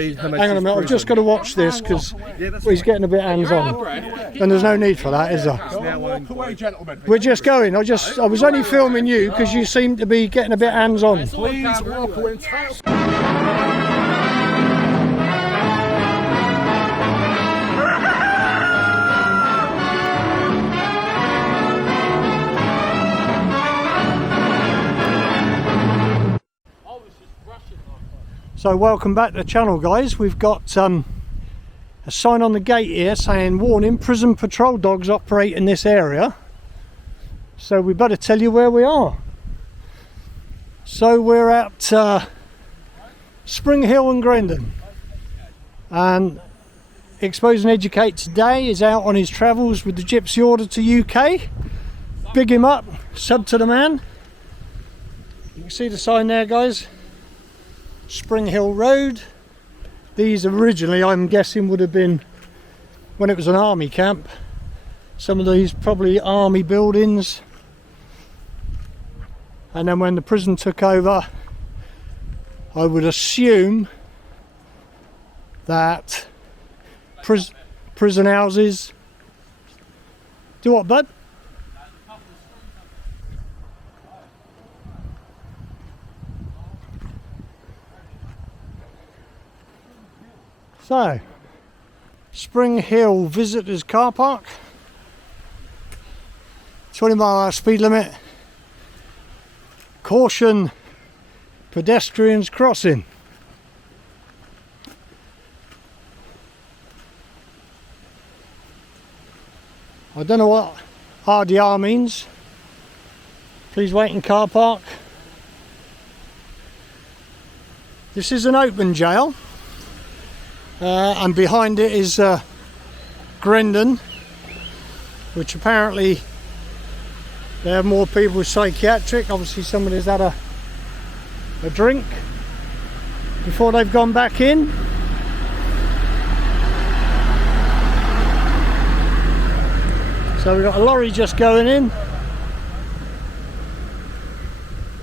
Hang on a minute, I've just got to watch this because he's getting a bit hands-on. And there's no need for that, is there? Walk away, gentlemen. We're just going. I was only filming you because you seem to be getting a bit hands-on. Please walk away. So welcome back to the channel, guys. We've got a sign on the gate here saying warning, prison patrol dogs operate in this area. So we better tell you where we are. So we're at Spring Hill and Grendon, and Expose and Educate today is out on his travels with the Gypsy Auditor UK. Big him up, sub to the man. You can see the sign there, guys. Spring Hill Road. These originally, I'm guessing, would have been when it was an army camp. Some of these probably army buildings, and then when the prison took over, I would assume that prison houses. Do what, bud? So, Spring Hill Visitors Car Park, 20-mile speed limit, caution, pedestrians crossing. I don't know what RDR means. Please wait in car park. This is an open jail. And behind it is Grendon, which apparently they have more people with psychiatric. Obviously somebody's had a drink before they've gone back in. So we've got a lorry just going in.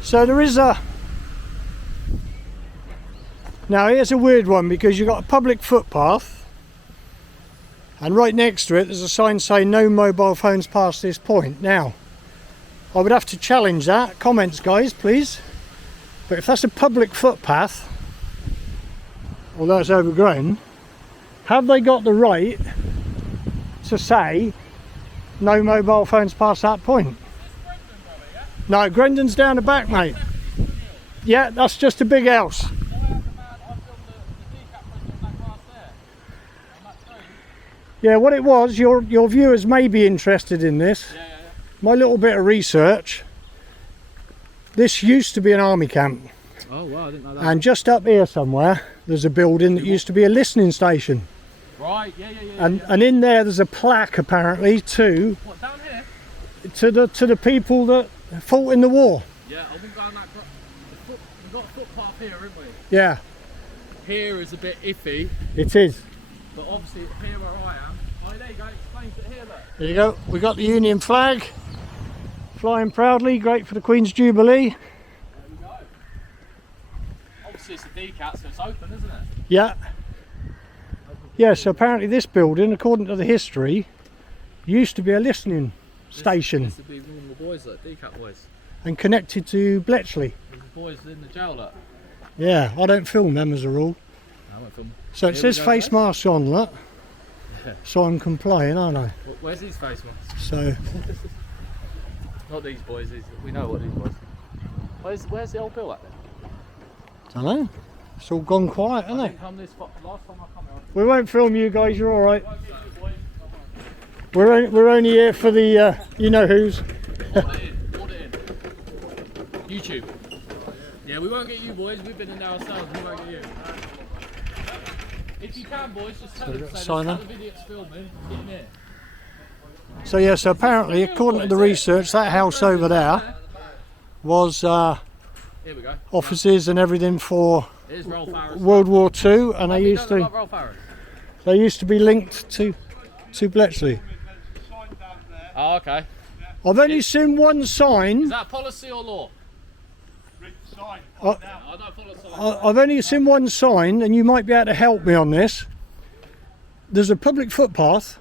So there is a... Now here's a weird one, because you've got a public footpath, and right next to it there's a sign saying no mobile phones past this point. Now, I would have to challenge that. Comments, guys, please. But if that's a public footpath, although it's overgrown, have they got the right to say no mobile phones past that point? No, Grendon's down the back, mate. Yeah, that's just a big house. Yeah, what it was, your viewers may be interested in this. Yeah. My little bit of research, this used to be an army camp. Oh wow, I didn't know that. And just up here somewhere, there's a building that used to be a listening station. Right, yeah. And in there there's a plaque apparently to... What, down here? To the people that fought in the war. Yeah, I wouldn't go on that... We've got a footpath here, haven't we? Yeah. Here is a bit iffy. It is. But obviously here where I am, oh there you go, explains it here, look. There you go, we got the Union flag flying proudly, great for the Queen's Jubilee. There we go. Obviously it's a decat, so it's open, isn't it? Yeah. Yeah, so apparently this building, according to the history, used to be a listening station. Used to be one of the boys, like decat boys. And connected to Bletchley. There's the boys in the jail, look. Yeah, I don't film them as a rule. I won't film. So it says face masks on, look. Yeah. So I'm complying, aren't I? Where's these face masks? So... Not these boys, we know what these boys. Where's the old bill at then? Don't know. It's all gone quiet, hasn't it? Last time I come here. We won't film you guys, you're alright. We're only here for the you know who's. Order it in. YouTube. Yeah, we won't get you boys, we've been in there ourselves, we won't get you. If you can, boys, just tell them the video's filming, get in here. So yeah, so apparently, according to the research, that house over there was here we go. offices and everything for World War II, and they used to be linked to Bletchley. Oh, okay. I've only seen one sign. Is that policy or law? sign. I don't follow signs. I've only seen one sign, and you might be able to help me on this. There's a public footpath,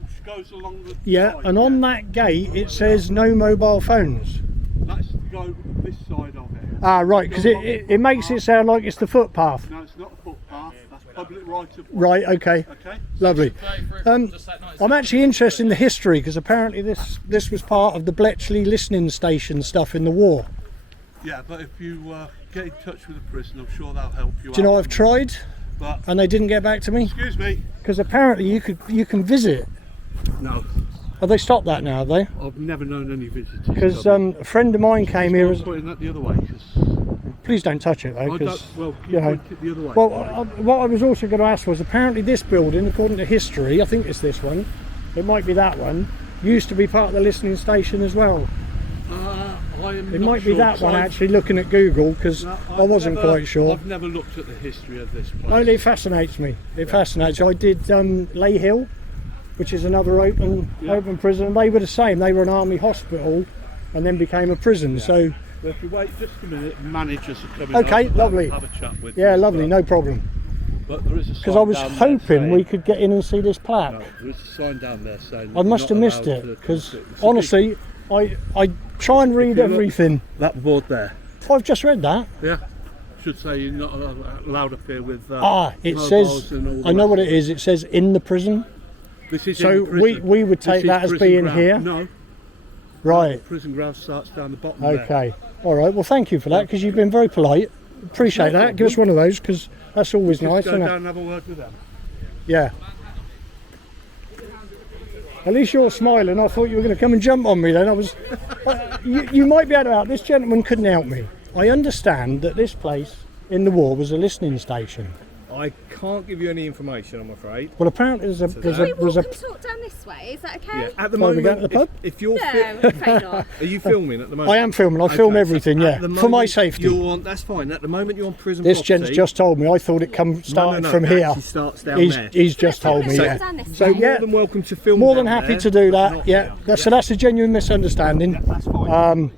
Which goes along the yeah, side, and on that gate it says no mobile phones. That's to go this side of it. Ah, right, because it makes it sound like it's the footpath. No, it's not a footpath. That's public right of way. Right, okay, Okay. lovely. 33, just that nice. I'm actually interested in the history, because apparently this was part of the Bletchley listening station stuff in the war. Yeah, but if you get in touch with the prison, I'm sure they'll help you. Do you know out. I've tried, But and they didn't get back to me? excuse me. Because apparently you can visit. No, Have they stopped that now, have they? I've never known any visitors. Because a friend of mine came here. Pointing that the other way. 'Cause Please don't touch it though. I 'Cause, don't. Well, you you know, point it the other way. well, what I was also going to ask was, apparently this building, according to history, I think it's this one, it might be that one, used to be part of the listening station as well. I am It not might be sure, that 'cause one, I've- actually, looking at Google, because No, I wasn't never- quite sure. I've never looked at the history of this place. Only it fascinates me. It fascinates. I did Ley Hill, which is another open prison, and they were the same. They were an army hospital and then became a prison. So Well, if you wait just a minute, managers are coming Okay, over, lovely. Have a chat with yeah, you, lovely, but- no problem. But there is a Because sign I was down there hoping saying- we could get in and see this plaque. No, there is a sign down there saying. I must have missed it, because honestly, I try and read you look- everything. that board there. I've just read that. Yeah. Should say you're not allowed up here with. It mobiles says, and all the I know rest what of it is, it says in the prison. This is So in the prison. we would This take is that as prison being ground. here. No, Right, prison ground starts down the bottom there. okay. All right, well thank you for that, because you've been very polite. Appreciate that. Give us one of those, because that's always Just nice, go isn't down it? and have a word with them. Yeah. At least you're smiling. I thought you were going to come and jump on me then. I was. You might be able to help. This gentleman couldn't help me. I understand that this place in the war was a listening station. I can't give you any information, I'm afraid. Well, apparently there's Can we walk a. and talk down this way? Is that okay? At the Why, we moment, going to the pub? if you're No, I'm afraid not. are you filming at the moment? I am filming. I film Okay, so everything. at Yeah, the for my moment safety. You're on, that's fine. At the moment, you're on prison This property. gent's just told me. I thought it started no, from it here. actually starts down He's there. just told me. So- Yeah. down this So way. yeah, More than welcome to film. more than down happy there, to do but that. not Yeah. here. So that's a genuine misunderstanding. That's fine.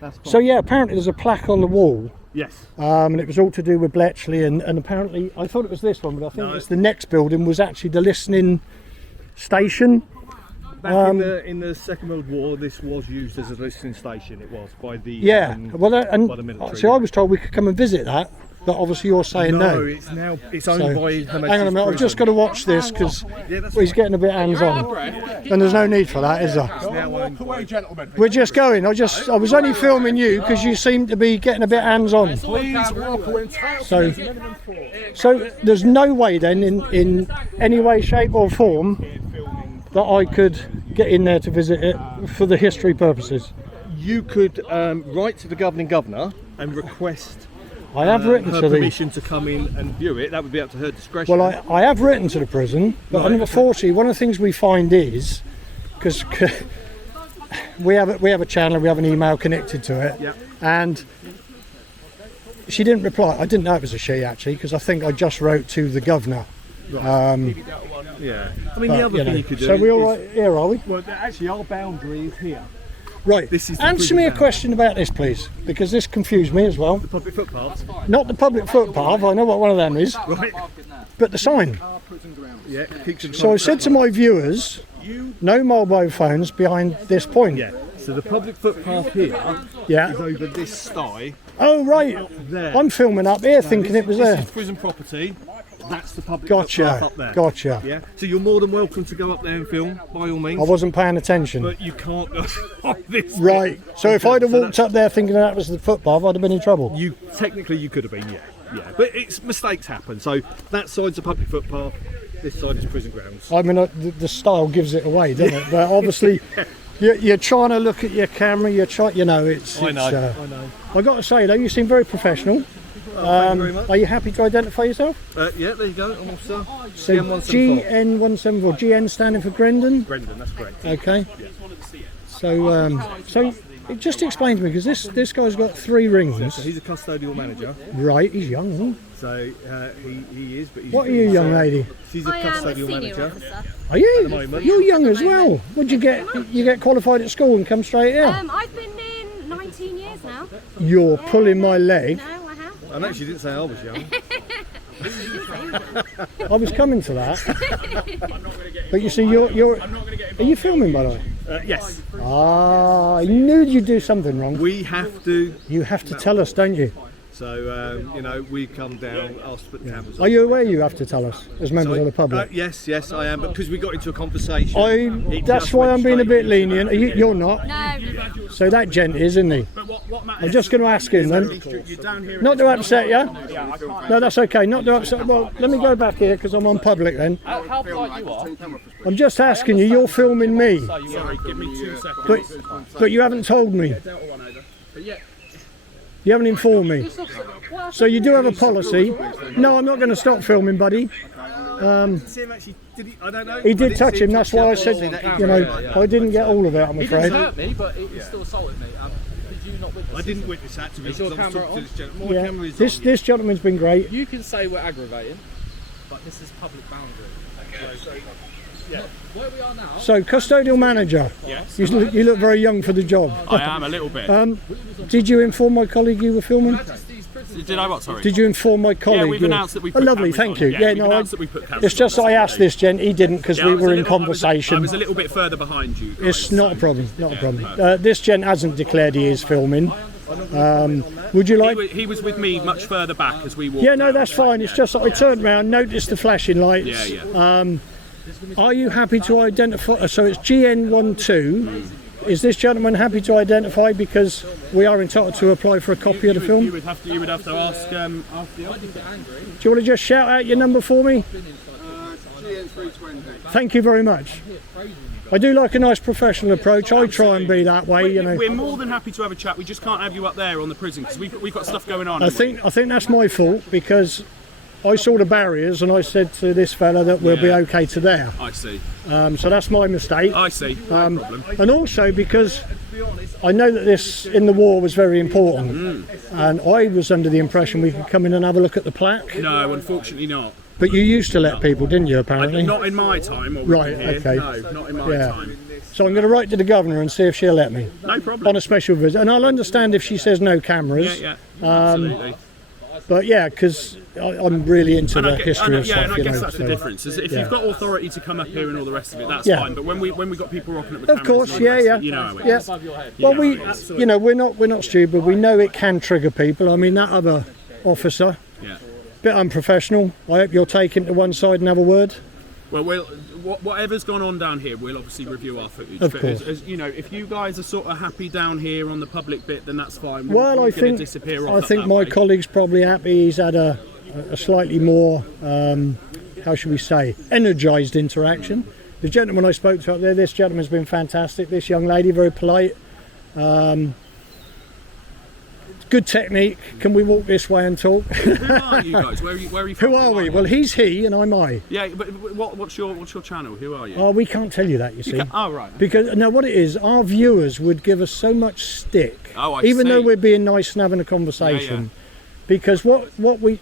That's fine. So yeah, apparently there's a plaque on the wall. Yes. And it was all to do with Bletchley, and apparently I thought it was this one, but I think No. it's the next building was actually the listening station. Back in the Second World War, this was used as a listening station. It was by the Yeah, well, and by the military. see, I was told we could come and visit that, but obviously you're saying no. it's now it's owned So, by Her hang on a minute, I've Majesty's just got Prison. to watch this because Yeah, that's he's getting a bit hands-on, and there's no need for that, is there? now owned Walk away, gentlemen. We're just going. I was only filming you because you seem to be getting a bit hands-on. Please walk away. So there's no way then, in any way, shape or form, that I could get in there to visit it for the history purposes. You could write to the governing governor and request I have written her to the. permission to come in and view it. That would be up to her discretion. Well, I have written to the prison, but Right. unfortunately, one of the things we find is because we have a channel, we have an email connected to it, Yep. and she didn't reply. I didn't know it was a she actually, because I think I just wrote to the governor. yeah. I mean, But, the other thing you could do. So we all is- right here, are we? Well, actually, our boundary is here. Right. This is the Answer prison me a boundary. question about this, please, because this confused me as well. The public footpaths. Not the public footpath. I know what one of them is, Right. but the sign. Yeah. Keeps it So I said to my viewers, no mobile phones behind this point. Yeah. So the public footpath here Yeah. is over this sty Oh right. there. I'm filming up here, thinking it was This there. is prison property. That's the public footpath Gotcha. up there. Gotcha. Yeah. So you're more than welcome to go up there and film, by all means. I wasn't paying attention. But you can't go on this. Right. So if I'd have So walked up there thinking that was the footpath, I'd have been in trouble. You technically you could have been, yeah. But it's mistakes happen. So that side's a public footpath. This side is prison grounds. I mean, the style gives it away, doesn't it? But obviously, you're trying to look at your camera. You're trying, you know, it's. I know. I I know. I got to say though, you seem very professional. Thank you very much. Are you happy to identify yourself? Yeah, there you go. I'm officer. So GN174. GN174. GN standing for Grendon. Brendan, that's correct. Okay. So just explain to me, because this guy's got 3 rings. So he's a custodial manager. Right. He's young. Isn't he? So he is. But he's, What are you, young lady? She's a I am a custodial senior manager. officer. Are you? moment. You're young as well. Would you get qualified at school and come straight here? I've been in 19 years now. You're pulling my leg. No, I have. I know she didn't say I was young. I was coming to that. But you see, are you filming, by the way? Yes. Ah, I knew you'd do something wrong. We have to. You have to tell us, don't you? So, you know, we come down, asked to put the cameras on. Are you aware you have to tell us as members of the public? Yes, I am, but because we got into a conversation. That's why I'm being a bit lenient. You're not. No. So that gent is, isn't he? I'm just going to ask him then. Not to upset you. No, that's okay. Not to upset. Well, let me go back here because I'm on public then. How polite you are. I'm just asking you. You're filming me. Sorry, give me 2 seconds. But you haven't told me. But yeah. You haven't informed me. So you do have a policy. No, I'm not going to stop filming, buddy. He did touch him. That's why I said, you know, I didn't get all of it, I'm He afraid. didn't hurt me, but he still assaulted me. Did you not witness I didn't witness that to be Is your because I was camera talking on? to this gentleman. My camera is on. This gentleman's been great. You can say we're aggravating, but this is public boundary. Look, where we are now. So, custodial manager. Yes. You look very young for the job. I am a little bit. Did you inform my colleague you were filming? Did I what? Sorry. Did you inform my colleague? Yeah, we've announced that we put lovely, cameras thank on. you. Yeah, we've no, announced that we put cameras it's just on. I asked this gent, he didn't because Yeah, we I was were a in little- conversation. I was a little bit further behind you guys. It's not a problem, not a problem. This gent hasn't declared he is filming. Would you like... He was with me much further back as we walked. Yeah, no, down. that's fine. It's just that I turned around, noticed the flashing lights. Yeah. Are you happy to identify? So it's GN12. Is this gentleman happy to identify because we are entitled to apply for a copy of the film? You would have to ask the auditor. Do you want to just shout out your number for me? Thank you very much. I do like a nice professional approach. I try and be that way, you know. We're more than happy to have a chat. We just can't have you up there on the prison because we've got stuff going on. I think that's my fault because I saw the barriers and I said to this fella that we'll be okay to there. I see. So that's my mistake. I see. No problem. And also because I know that this in the war was very important, and I was under the impression we could come in and have a look at the plaque. No, unfortunately not. But you used to let people, didn't you? Apparently. Not in my time. Or Right, here. okay. No, not in my time. So I'm going to write to the governor and see if she'll let me No problem. on a special visit, and I'll understand if she says no cameras. Yeah. Absolutely. But yeah, because I'm really into the history of and stuff. I you guess know, that's the so. difference. Is if you've got authority to come up here and all the rest of it, that's Yeah. fine. But when we got people rocking up with Of cameras course, and all the rest yeah. of it, you know how it Yeah. is. Above your head. Well, you know, we're not stupid. We know it can trigger people. I mean, that other officer, Yeah. bit unprofessional. I hope you'll take him to one side and have a word. Well, whatever's gone on down here, we'll obviously review our footage. Of But course. as you know, if you guys are sort of happy down here on the public bit, then that's fine. Well, We're I gonna think disappear off I that think my way. colleague's probably happy. He's had a slightly more, how should we say, energised interaction. The gentleman I spoke to up there, this gentleman's been fantastic. This young lady, very polite. Good technique. Can we walk this way and talk? Who are you guys? Where are you from? Who are we? Well, he's he and I'm I. Yeah, but what's your channel? Who are you? Oh, we can't tell you that, you see. Oh, right. Because now what it is, our viewers would give us so much stick, Oh, I even see. though we're being nice and having a conversation. Because what we,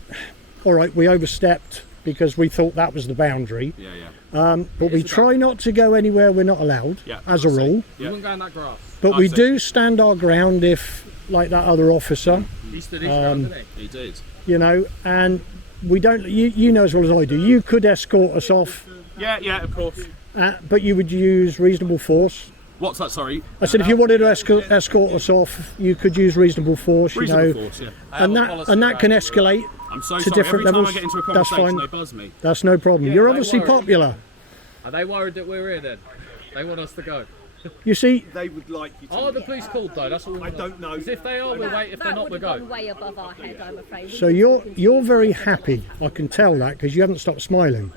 all right, we overstepped because we thought that was the boundary. Yeah. But we try not to go anywhere we're not allowed, Yeah, as a I see. rule. You Yeah. wouldn't go in that grass. But I we see. do stand our ground if, like that other officer, He stood his ground, didn't he? He did. you know, and we don't. You know as well as I do. You could escort us off, Yeah, of course. but you would use reasonable force. What's that? Sorry. I said, if you wanted to escort us off, you could use reasonable force, you Reasonable know, force, yeah. and that can escalate. I'm so to sorry. different Every time levels. I get into a That's conversation, fine. they buzz me. That's no problem. You're don't obviously worry. popular. Are they worried that we're here then? They want us to go. You see, They would like you to. Are the police called though? That's all we I don't know. If they are, we'll wait. If they're That not, would we'll have gone go. way above our head, I'm afraid. so you're very happy. I can tell that because you haven't stopped smiling.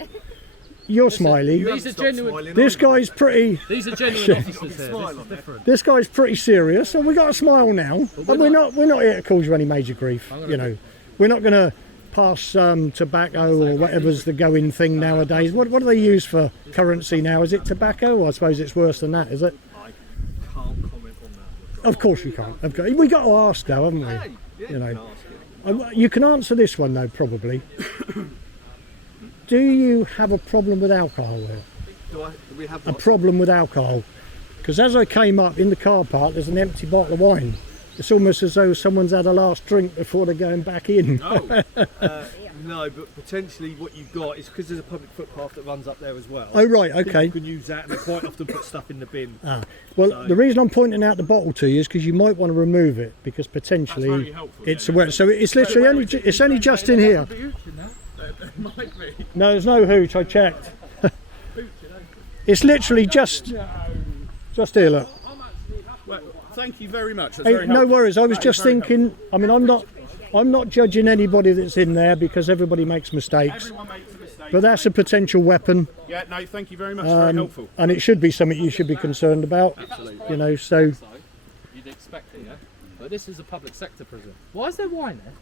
You're smiling. These are genuine. This guy's pretty. These are genuine officers here. This is different. This guy's pretty serious, and we got a smile now. And we're not here to cause you any major grief. You know, we're not going to pass tobacco or whatever's the going thing nowadays. What do they use for currency now? Is it tobacco? Well, I suppose it's worse than that, is it? I can't comment on that. Of course you can't. We got to ask though, haven't we? You know. You can answer this one though, probably. Do you have a problem with alcohol there? Do we have A problem with alcohol? Because as I came up in the car park, there's an empty bottle of wine. It's almost as though someone's had a last drink before they're going back in. Oh, No, but potentially what you've got is because there's a public footpath that runs up there as well. Oh, right, okay. You can use that, and they quite often put stuff in the bin. Well, So- the reason I'm pointing out the bottle to you is because you might want to remove it, because that's potentially very helpful. it's a wet. So it's literally only it's only just in here. It might be. No, there's no hooch. I checked. It's literally just here. Look. Well, thank you very much. That's Hey, very no helpful. worries. I was That is just very thinking. I mean, I'm not judging anybody that's in there because everybody makes mistakes. Everyone makes a mistake. But that's a potential weapon, Yeah, no, thank you very much. Very helpful. and it should be something you should be concerned about. Absolutely. You know, so So, you'd expect it, yeah? But this is a public sector prison. Why is there wine there?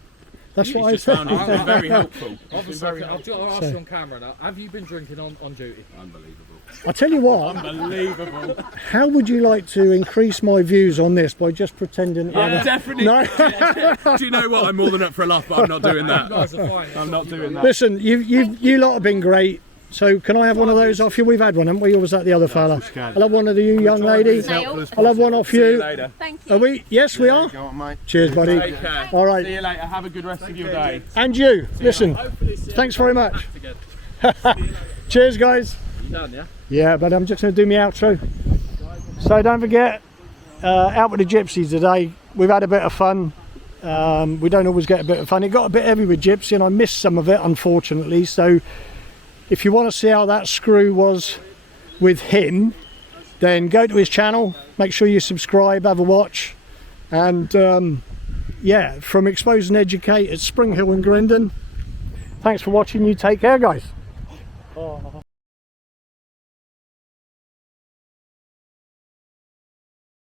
that's what I Just said. found it's been very helpful. It's been Obviously, very I've helpful. got to ask you on camera now. Have you been drinking on duty? Unbelievable. I tell you what. Unbelievable. How would you like to increase my views on this by just pretending? Yeah, definitely. No. Do you know what? I'm more than up for a laugh, but I'm not doing that. Guys are fine. I'm not doing that. Listen, you lot have been great. So can I have one of those off you? We've had one, haven't we? Or was that the other fella? I'll have one of you, young lady. Nail. I'll have one off See you you. later. Thank you. Are we? Yes, we are. Go on, mate. Cheers, buddy. Take care. All right. See you later. Have a good rest of your day. And you. Listen. Hopefully, see Thanks very much. again. Cheers, guys. You done, yeah? Yeah, but I'm just going to do my outro. So don't forget, out with the Gypsies today. We've had a bit of fun. We don't always get a bit of fun. It got a bit heavy with Gypsy and I missed some of it, unfortunately. So if you want to see how that screw was with him, then go to his channel. Make sure you subscribe, have a watch. And yeah, from Expose and Educate at Spring Hill and Grendon. Thanks for watching. You take care, guys.